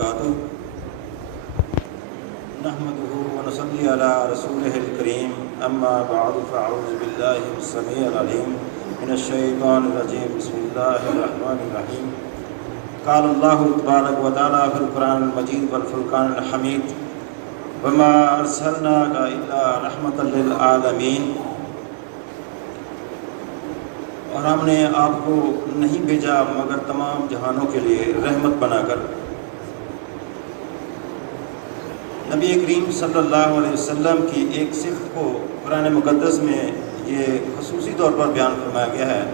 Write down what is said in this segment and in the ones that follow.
وبرکاتہ نحمده ونصلي على رسوله الكريم اما بعد فاعوذ بالله السميع العليم من الشيطان الرجيم بسم الله الرحمن الرحيم قال الله تبارك وتعالى في القرآن المجيد والفرقان الحميد وما أرسلناك إلا رحمة للعالمين، اور ہم نے آپ کو نہیں بھیجا مگر تمام جہانوں کے لیے رحمت بنا کر۔ نبی کریم صلی اللہ علیہ وسلم کی ایک صفت کو قرآن مقدس میں یہ خصوصی طور پر بیان فرمایا گیا ہے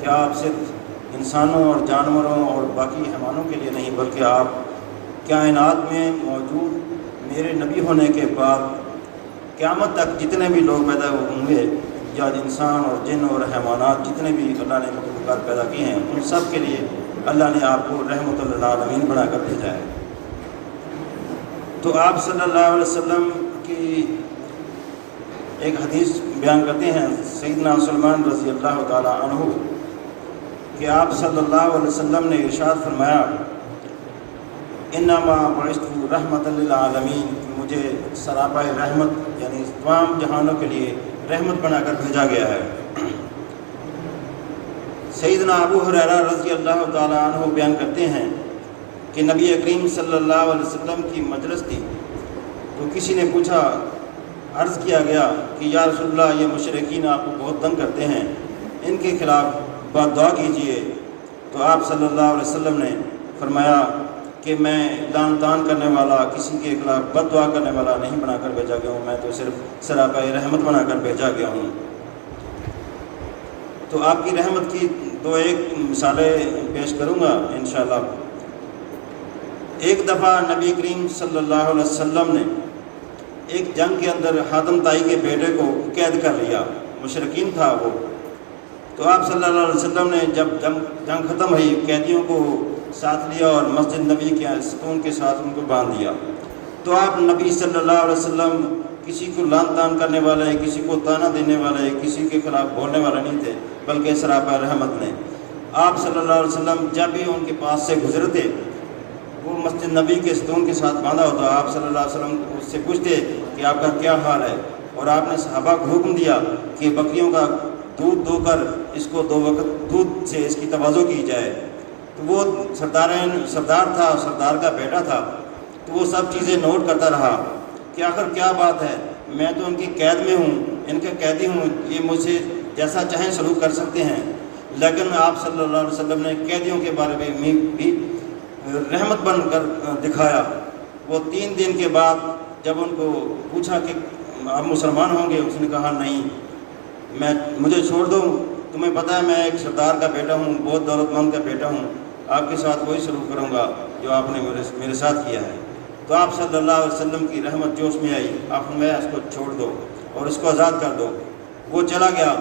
کہ آپ صرف انسانوں اور جانوروں اور باقی حیوانوں کے لیے نہیں بلکہ آپ کائنات میں موجود میرے نبی ہونے کے بعد قیامت تک جتنے بھی لوگ پیدا ہوں گے یا انسان اور جن اور حیوانات جتنے بھی اللہ نے مخلوقات پیدا کی ہیں ان سب کے لیے اللہ نے آپ کو رحمت للعالمین بنا کر بھیجا ہے۔ تو آپ صلی اللہ علیہ وسلم کی ایک حدیث بیان کرتے ہیں سیدنا سلمان رضی اللہ تعالی عنہ کہ آپ صلی اللہ علیہ وسلم نے ارشاد فرمایا انما بعثت رحمت للعالمین، مجھے سراپا رحمت یعنی تمام جہانوں کے لیے رحمت بنا کر بھیجا گیا ہے۔ سیدنا ابو ہریرہ رضی اللہ تعالی عنہ بیان کرتے ہیں کہ نبی کریم صلی اللہ علیہ وسلم کی مجلس تھی تو کسی نے پوچھا، عرض کیا گیا کہ یا رسول اللہ یہ مشرکین آپ کو بہت تنگ کرتے ہیں، ان کے خلاف بد دعا کیجیے۔ تو آپ صلی اللہ علیہ وسلم نے فرمایا کہ میں لعن طعن کرنے والا، کسی کے خلاف بد دعا کرنے والا نہیں بنا کر بھیجا گیا ہوں، میں تو صرف سراپا رحمت بنا کر بھیجا گیا ہوں۔ تو آپ کی رحمت کی دو ایک مثالیں پیش کروں گا انشاءاللہ۔ ایک دفعہ نبی کریم صلی اللہ علیہ وسلم نے ایک جنگ کے اندر حاتم طائی کے بیٹے کو قید کر لیا، مشرکین تھا وہ۔ تو آپ صلی اللہ علیہ وسلم نے جب جنگ ختم ہوئی قیدیوں کو ساتھ لیا اور مسجد نبی کے ستون کے ساتھ ان کو باندھ دیا۔ تو آپ نبی صلی اللہ علیہ وسلم کسی کو لعن طعن کرنے والے، کسی کو طعنہ دینے والے، کسی کے خلاف بولنے والے نہیں تھے بلکہ سراپا رحمت نے۔ آپ صلی اللہ علیہ وسلم جب بھی ان کے پاس سے گزرتے وہ مسجد نبی کے ستون کے ساتھ باندھا ہوتا، آپ صلی اللہ علیہ وسلم اس سے پوچھتے کہ آپ کا کیا حال ہے، اور آپ نے صحابہ کو حکم دیا کہ بکریوں کا دودھ دو کر اس کو 2 وقت دودھ سے اس کی تواضع کی جائے۔ تو وہ سردار تھا، سردار کا بیٹا تھا، تو وہ سب چیزیں نوٹ کرتا رہا کہ آخر کیا بات ہے، میں تو ان کی قید میں ہوں، ان کے قیدی ہوں، یہ مجھ سے جیسا چاہیں سلوک کر سکتے ہیں۔ لیکن آپ صلی اللہ علیہ وسلم نے قیدیوں کے بارے میں بھی رحمت بن کر دکھایا۔ وہ 3 دن کے بعد جب ان کو پوچھا کہ آپ مسلمان ہوں گے، اس نے کہا نہیں، مجھے چھوڑ دو، تمہیں پتہ ہے میں ایک سردار کا بیٹا ہوں، بہت دولت مند کا بیٹا ہوں، آپ کے ساتھ وہی سلوک کروں گا جو آپ نے میرے ساتھ کیا ہے۔ تو آپ صلی اللہ علیہ وسلم کی رحمت جوش میں آئی، آپ نے اس کو چھوڑ دو اور اس کو آزاد کر دو۔ وہ چلا گیا،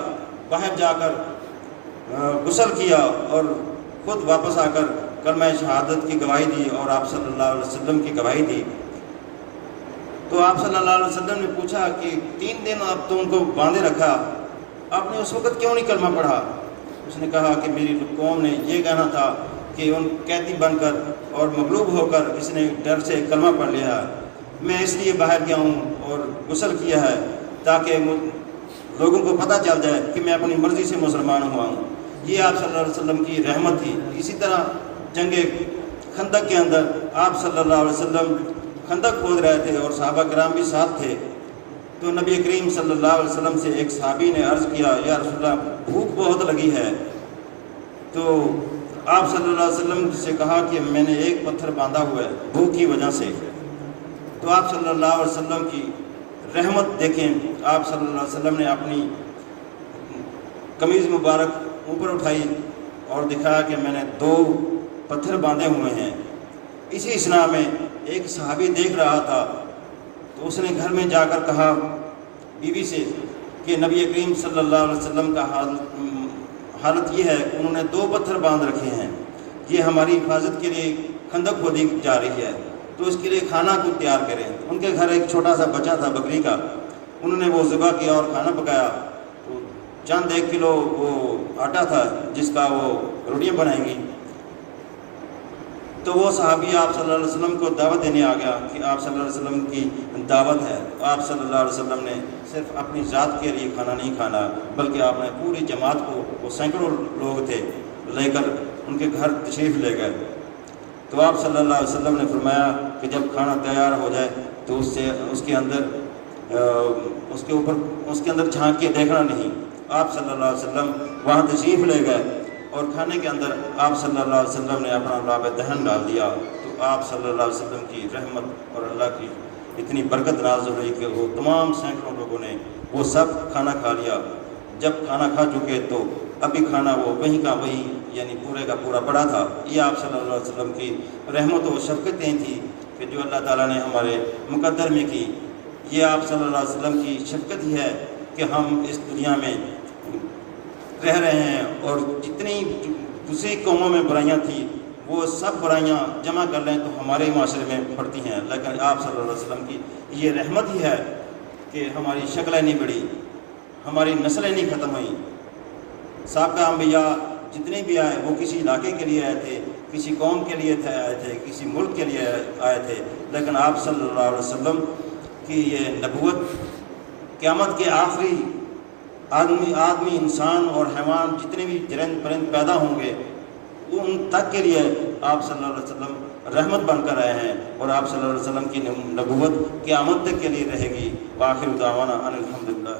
باہر جا کر غسل کیا اور خود واپس آ کر کلمہ شہادت کی گواہی دی اور آپ صلی اللہ علیہ وسلم کی گواہی دی۔ تو آپ صلی اللہ علیہ وسلم نے پوچھا کہ 3 دن آپ تو ان کو باندھے رکھا، آپ نے اس وقت کیوں نہیں کلمہ پڑھا؟ اس نے کہا کہ میری قوم نے یہ کہنا تھا کہ ان قیدی بن کر اور مغلوب ہو کر اس نے ڈر سے کلمہ پڑھ لیا، میں اس لیے باہر گیا ہوں اور غسل کیا ہے تاکہ لوگوں کو پتہ چل جائے کہ میں اپنی مرضی سے مسلمان ہوا ہوں۔ یہ آپ صلی اللہ علیہ وسلم کی رحمت تھی۔ اسی طرح جنگ خندق کے اندر آپ صلی اللہ علیہ وسلم خندق کھود رہے تھے اور صحابہ کرام بھی ساتھ تھے۔ تو نبی کریم صلی اللہ علیہ وسلم سے ایک صحابی نے عرض کیا، یا رسول اللہ بھوک بہت لگی ہے۔ تو آپ صلی اللہ علیہ وسلم سے کہا کہ میں نے ایک پتھر باندھا ہوا ہے بھوک کی وجہ سے۔ تو آپ صلی اللہ علیہ وسلم کی رحمت دیکھیں، آپ صلی اللہ علیہ وسلم نے اپنی قمیض مبارک اوپر اٹھائی اور دکھایا کہ میں نے 2 پتھر باندھے ہوئے ہیں۔ اسی اثناء میں ایک صحابی دیکھ رہا تھا تو اس نے گھر میں جا کر کہا بیوی سے کہ نبی کریم صلی اللہ علیہ وسلم کا حالت یہ ہے کہ انہوں نے 2 پتھر باندھ رکھے ہیں، یہ ہماری حفاظت کے لیے خندق کھودی جا رہی ہے، تو اس کے لیے کھانا کو تیار کریں۔ ان کے گھر ایک چھوٹا سا بچہ تھا بکری کا، انہوں نے وہ ذبح کیا اور کھانا پکایا۔ تو چند 1 کلو وہ آٹا تھا جس کا وہ روٹیاں بنائیں گی۔ تو وہ صحابی آپ صلی اللہ علیہ وسلم کو دعوت دینے آ گیا کہ آپ صلی اللہ علیہ وسلم کی دعوت ہے. آپ صلی اللہ علیہ وسلم نے صرف اپنی ذات کے لیے کھانا نہیں کھانا، بلکہ آپ نے پوری جماعت کو، وہ سینکڑوں لوگ تھے، لے کر ان کے گھر تشریف لے گئے. تو آپ صلی اللہ علیہ وسلم نے فرمایا کہ جب کھانا تیار ہو جائے تو اس کے اندر جھانک کے دیکھنا نہیں. آپ صلی اللہ علیہ وسلم وہاں تشریف لے گئے اور کھانے کے اندر آپ صلی اللہ علیہ وسلم نے اپنا لعاب دہن ڈال دیا. تو آپ صلی اللہ علیہ وسلم کی رحمت اور اللہ کی اتنی برکت نازل ہوئی کہ وہ تمام سینکڑوں لوگوں نے وہ سب کھانا کھا لیا. جب کھانا کھا چکے تو ابھی کھانا وہ وہیں کا وہیں، یعنی پورے کا پورا پڑا تھا. یہ آپ صلی اللہ علیہ وسلم کی رحمت و شفقتیں تھیں کہ جو اللہ تعالیٰ نے ہمارے مقدر میں کی. یہ آپ صلی اللہ علیہ وسلم کی شفقت ہی ہے کہ ہم اس دنیا میں رہ رہے ہیں، اور جتنی دوسری قوموں میں برائیاں تھیں وہ سب برائیاں جمع کر لیں تو ہمارے معاشرے میں پڑتی ہیں. لیکن آپ صلی اللہ علیہ وسلم کی یہ رحمت ہی ہے کہ ہماری شکلیں نہیں بڑھی، ہماری نسلیں نہیں ختم ہوئیں. سابقہ انبیاء جتنے بھی آئے وہ کسی علاقے کے لیے آئے تھے، کسی قوم کے لیے آئے تھے، کسی ملک کے لیے آئے تھے. لیکن آپ صلی اللہ علیہ وسلم کی یہ نبوت قیامت کے آخری آدمی انسان اور حیوان جتنے بھی جرند پرند پیدا ہوں گے ان تک کے لیے آپ صلی اللہ علیہ وسلم رحمت بن کر آئے ہیں، اور آپ صلی اللہ علیہ وسلم کی نبوت قیامت تک کے لیے رہے گی. وآخر دعوانا ان الحمدللہ.